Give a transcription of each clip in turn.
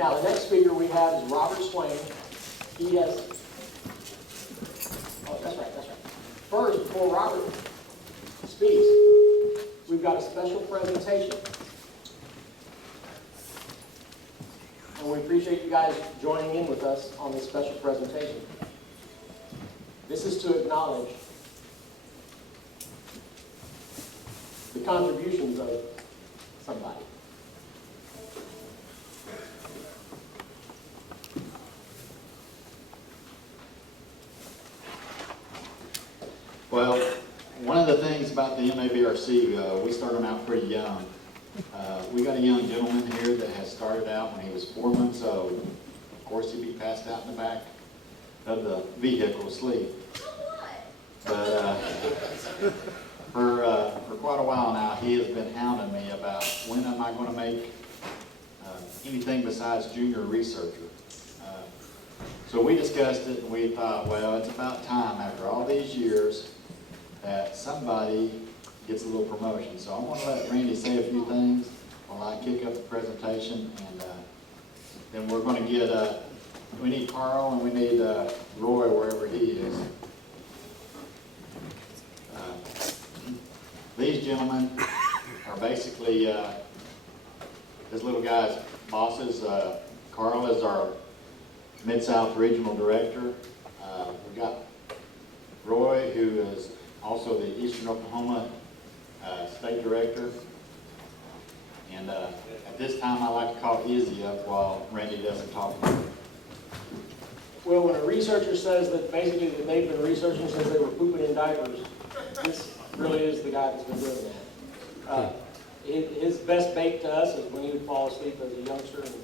Now, the next speaker we have is Robert Swain. He has, oh, that's right. First, before Robert speaks, we've got a special presentation. And we appreciate you guys joining in with us on this special presentation. This is to acknowledge the contributions of somebody. Well, one of the things about the MABRC, we started them out pretty young. We got a young gentleman here that has started out when he was 4 months old. Of course, he'd be passed out in the back of the vehicle asleep. But for quite a while now, he has been hounding me about when am I going to make anything besides junior researcher. So we discussed it and we thought, well, it's about time after all these years that somebody gets a little promotion. So I'm going to let Randy say a few things while I kick up the presentation, and then we're going to get, we need Carl and we need Roy wherever he is. These gentlemen are basically this little guy's bosses. Carl is our Mid-South Regional Director. We've got Roy, who is also the Eastern Oklahoma State Director. And at this time, I like to call Izzy up while Randy doesn't talk. Well, when a researcher says that basically that they've been researching since they were pooping in diapers, this really is the guy that's been doing that. His best bait to us is when he would fall asleep as a youngster and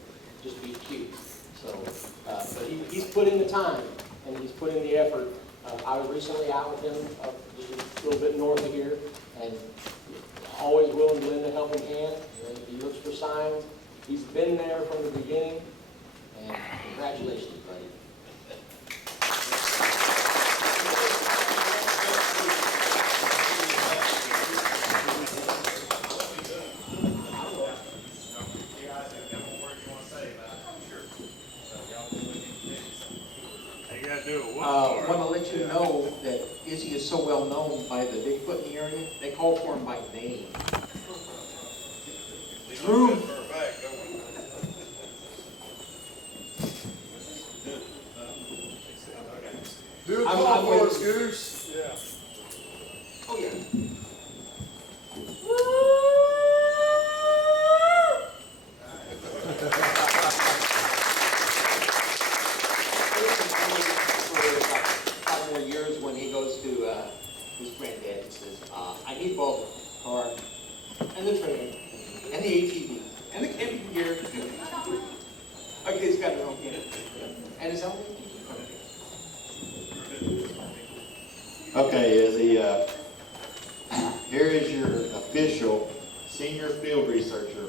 just be cute. So, but he's put in the time and he's put in the effort. I was recently out with him just a little bit north of here, and always willing to lend a helping hand. He looks for signs. He's been there from the beginning, and congratulations, buddy. I want to let you know that Izzy is so well known by the Bigfoot in the area, they call for him by name. Drew. Do a call for us, Goose. Yeah. Oh, yeah. His granddad and says, I need both the car and the trailer and the ATV and the camping gear. Okay, he's got his own camper and his own ATV. Okay, Izzy, here is your official Senior Field Researcher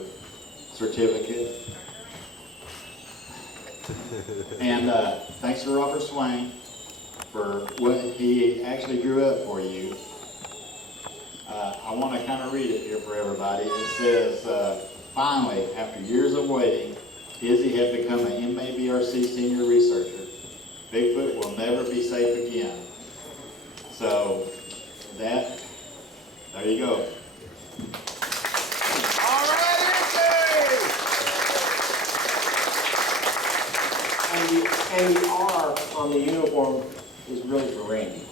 certificate. And thanks to Robert Swain for what he actually drew up for you. I want to kind of read it here for everybody. It says, finally, after years of waiting, Izzy had become an MABRC senior researcher. Bigfoot will never be safe again. So, there you go. All right, And the R on the uniform is really for Randy.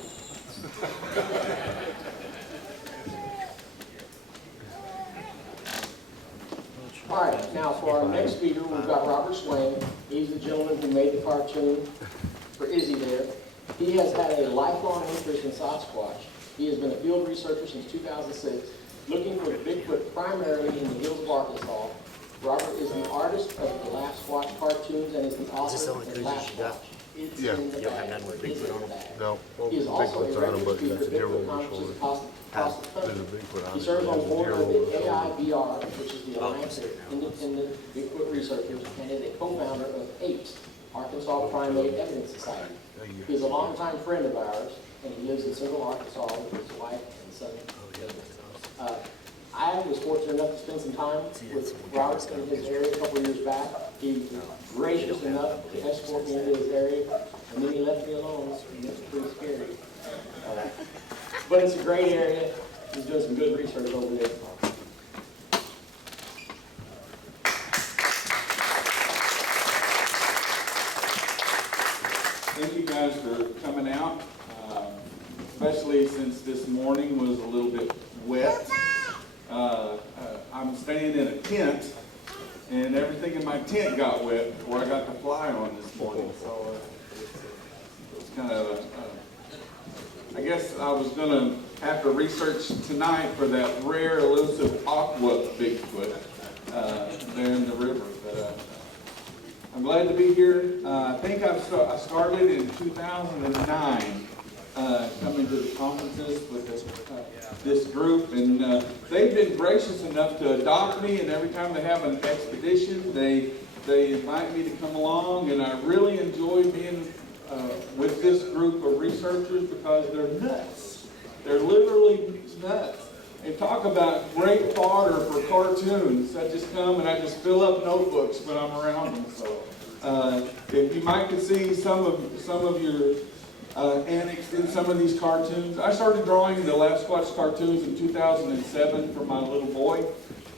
All right, now for our next speaker, we've got Robert Swain. He's the gentleman who made the cartoon for Izzy there. He has had a lifelong interest in Sasquatch. He has been a field researcher since 2006, looking for Bigfoot primarily in the hills of Arkansas. Robert is the artist of the Last Watch cartoons and is the author of Last Watch. It's Yeah. in the bag. It's in the bag. No, well, He is also a Bigfoot's on him, regular but speaker that's at a deer Bigfoot on my conferences shoulder. across the country. There's a Bigfoot on He it. serves on There's a board deer of on the my shoulder. AIBR, which is the Alliance of Independent Bigfoot Researchers, and is a co-founder of APES, Arkansas Primate Evidence Society. He is a longtime friend of ours, and he lives in Central Arkansas with his wife and son. I was fortunate enough to spend some time with Robert in his area a couple of years back, He was gracious enough to escort me into his area, and then he left me alone, and it's pretty scary. But it's a great area. He's doing some good research over there. Thank you guys for coming out, especially since this morning was a little bit wet. I'm staying in a tent, and everything in my tent got wet before I got to fly on this morning. So it's kind of, I guess I was going to have to research tonight for that rare elusive aqua Bigfoot there in the river. But I'm glad to be here. I think I started in 2009 coming to the conferences with this group, and they've been gracious enough to adopt me, and every time they have an expedition, they invite me to come along, and I really enjoy being with this group of researchers because they're nuts. They're literally nuts. And talk about great fodder for cartoons. I just come and I just fill up notebooks when I'm around them. So if you might could see some of your annex in some of these cartoons. I started drawing the Sasquatch cartoons in 2007 for my little boy.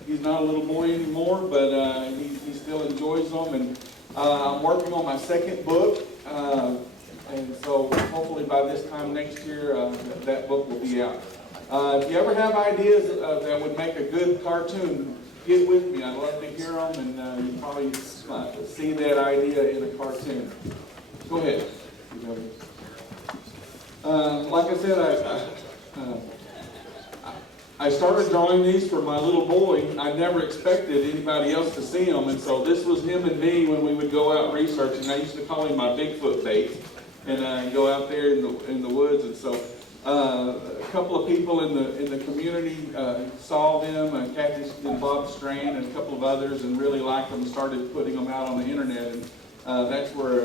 He's not a little boy anymore, but he still enjoys them. And I'm working on my second book. And so hopefully by this time next year, that book will be out. If you ever have ideas that would make a good cartoon, get with me. I'd love to hear them, and you probably see that idea in a cartoon. Go ahead. Like I said, I started drawing these for my little boy. I never expected anybody else to see them, and so this was him and me when we would go out researching. I used to call him my Bigfoot bait, and go out there in the woods, and so. A couple of people in the community saw them, Kathy and Bob Strain and a couple of others, and really liked them and started putting them out on the internet, and that's where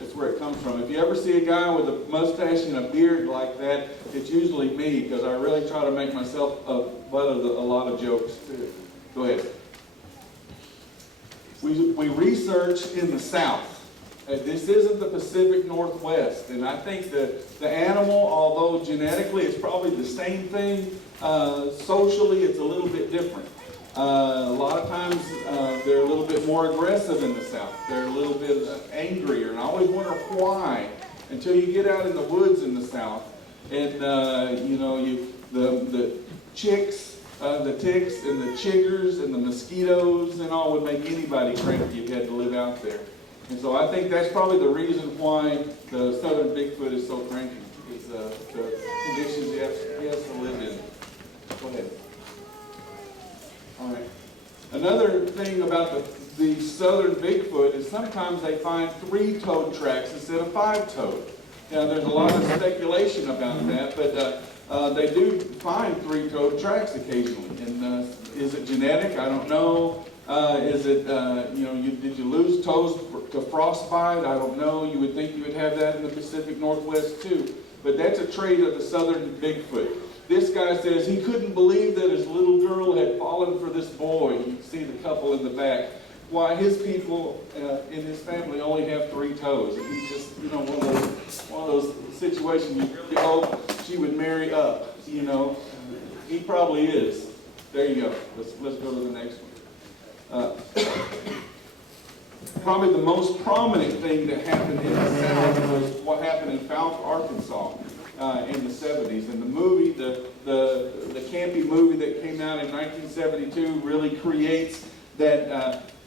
it comes from. If you ever see a guy with a mustache and a beard like that, it's usually me, because I really try to make myself a butt of a lot of jokes too. Go ahead. We research in the South. This isn't the Pacific Northwest, and I think that the animal, although genetically it's probably the same thing, socially it's a little bit different. A lot of times they're a little bit more aggressive in the South. They're a little bit angrier, and I always wonder why until you get out in the woods in the South, and the chicks, the ticks, and the chiggers, and the mosquitoes, and all would make anybody cranky if you had to live out there. And so I think that's probably the reason why the southern Bigfoot is so cranky, is the conditions he has to live in. Go ahead. All right. Another thing about the southern Bigfoot is sometimes they find 3-toed tracks instead of 5-toed. Now, there's a lot of speculation about that, but they do find 3-toed tracks occasionally. And is it genetic? I don't know. Is it, did you lose toes to frostbite? I don't know. You would think you would have that in the Pacific Northwest too. But that's a trait of the southern Bigfoot. This guy says he couldn't believe that his little girl had fallen for this boy. You can see the couple in the back. Why his people in his family only have 3 toes. And he just, one of those situations you hope she would marry up, He probably is. There you go. Let's go to the next one. Probably the most prominent thing that happened in the South was what happened in Falk, Arkansas in the 70s. And the movie, the campy movie that came out in 1972 really creates that,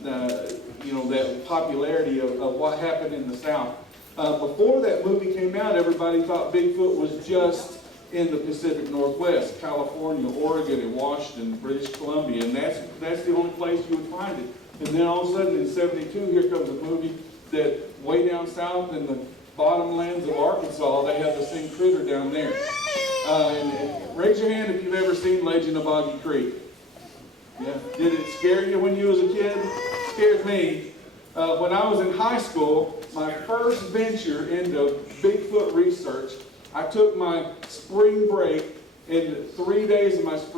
that popularity of what happened in the South. Before that movie came out, everybody thought Bigfoot was just in the Pacific Northwest, California, Oregon, and Washington, British Columbia, and that's the only place you would find it. And then all of a sudden in 72, here comes a movie that way down south in the bottomlands of Arkansas, they have the same critter down there. And raise your hand if you've ever seen Legend of Boggy Creek. Yeah. Did it scare you when you was a kid? It scared me. When I was in high school, my first venture into Bigfoot research, I took my spring break, and 3 days of my spring